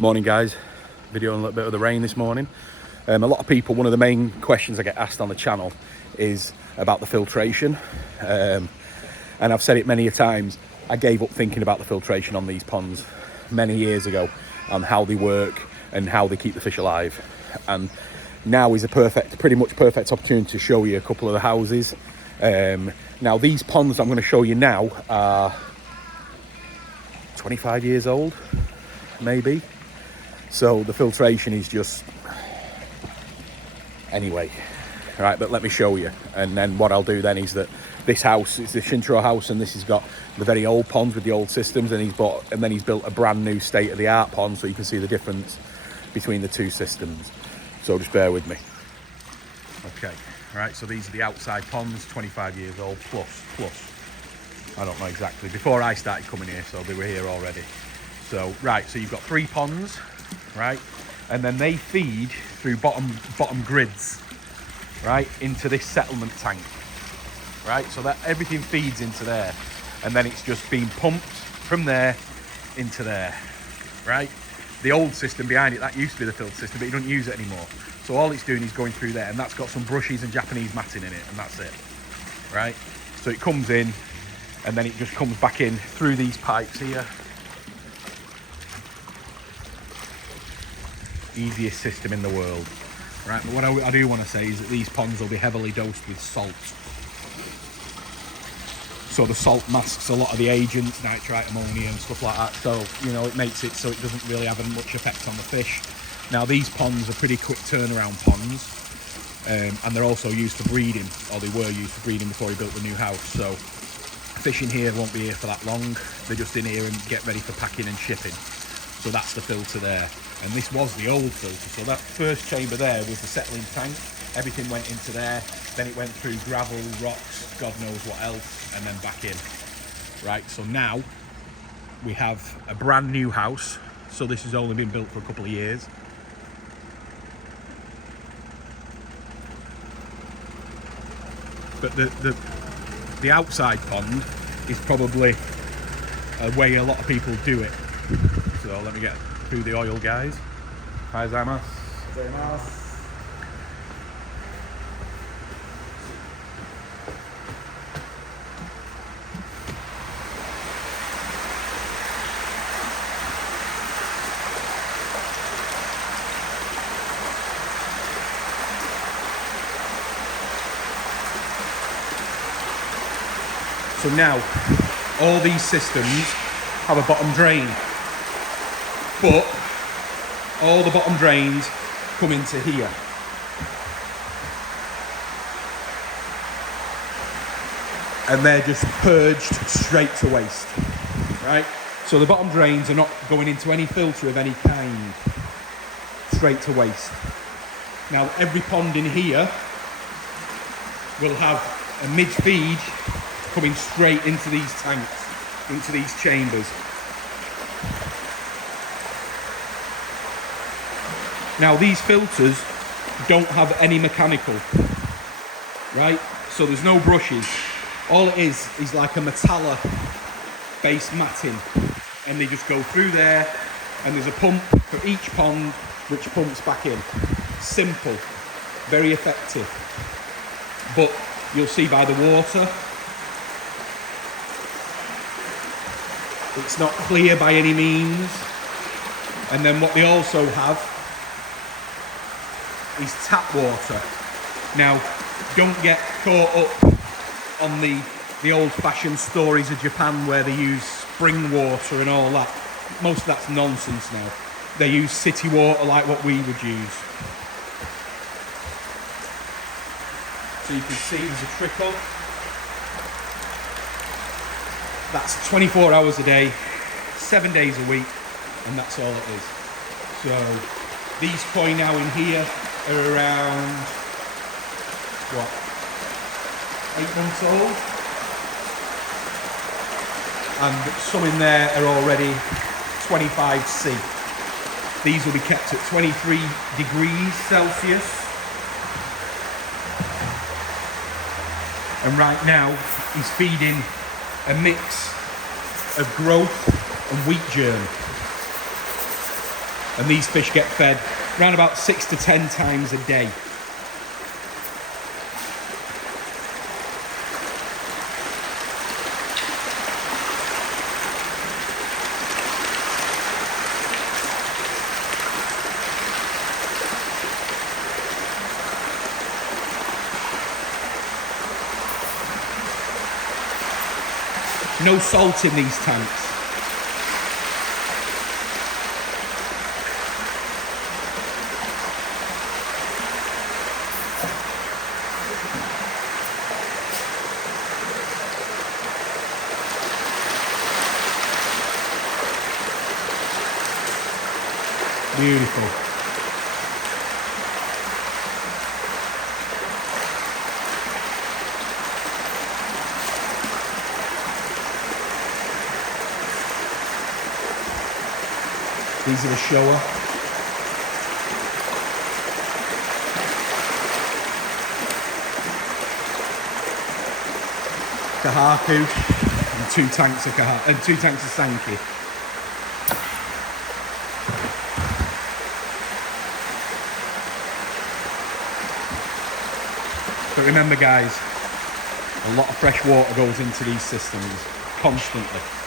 Morning guys, video on a little bit of the rain this morning. A lot of people, one of the main questions I get asked on the channel is about the filtration. And I've said it many a times, I gave up thinking about the filtration on these ponds many years ago, on how they work and how they keep the fish alive. And now is a pretty much perfect opportunity to show you a couple of the houses. Now these ponds I'm going to show you now are 25 years old, maybe. So the filtration is just, anyway, right, but let me show you. And then what I'll do then is that this house is the Shintaro house, and this has got the very old ponds with the old systems, and he's built a brand new state-of-the-art pond, so you can see the difference between the two systems. So just bear with me. Okay, right, so these are the outside ponds, 25 years old, plus. I don't know exactly, before I started coming here, so they were here already. So, right, so you've got 3 ponds, right? And then they feed through bottom grids, right, into this settlement tank, right? So that everything feeds into there, and then it's just being pumped from there into there, right? The old system behind it, that used to be the filter system, but you don't use it anymore. So all it's doing is going through there, and that's got some brushes and Japanese matting in it, and that's it, right? So it comes in, and then it just comes back in through these pipes here. Easiest system in the world, right? But what I do want to say is that these ponds will be heavily dosed with salt, so the salt masks a lot of the agents, nitrite, ammonia and stuff like that, so you know, it makes it so it doesn't really have much effect on the fish. Now these ponds are pretty quick turnaround ponds, and they're also used for breeding, or they were used for breeding before he built the new house. So fishing here won't be here for that long, they're just in here and get ready for packing and shipping. So that's the filter there. And this was the old filter. So that first chamber there was the settling tank. Everything went into there. Then it went through gravel, rocks, God knows what else, and then back in. Right, so now we have a brand new house. So this has only been built for a couple of years. But the outside pond is probably a way a lot of people do it. So let me get through the oil, guys. Hi, Zaimasu. So now, all these systems have a bottom drain, but all the bottom drains come into here. And they're just purged straight to waste, right? So the bottom drains are not going into any filter of any kind, straight to waste. Now every pond in here will have a mid-feed coming straight into these tanks, into these chambers. Now these filters don't have any mechanical, right? So there's no brushes. All it is like a Metalla-based matting, and they just go through there, and there's a pump for each pond which pumps back in. Simple, very effective. But you'll see by the water, it's not clear by any means. And then what they also have is tap water. Now, don't get caught up on the old-fashioned stories of Japan where they use spring water and all that. Most of that's nonsense now. They use city water like what we would use. So you can see there's a trickle. That's 24 hours a day, 7 days a week, and that's all it is. So these koi now in here are around, what, 8 months old? And some in there are already 25C. These will be kept at 23 degrees Celsius. And right now, he's feeding a mix of growth and wheat germ. And these fish get fed around about 6 to 10 times a day. No salt in these tanks. Beautiful. These are the shower. Kahaku and 2 tanks of Kahaku and 2 tanks of Sankey. But remember guys, a lot of fresh water goes into these systems constantly.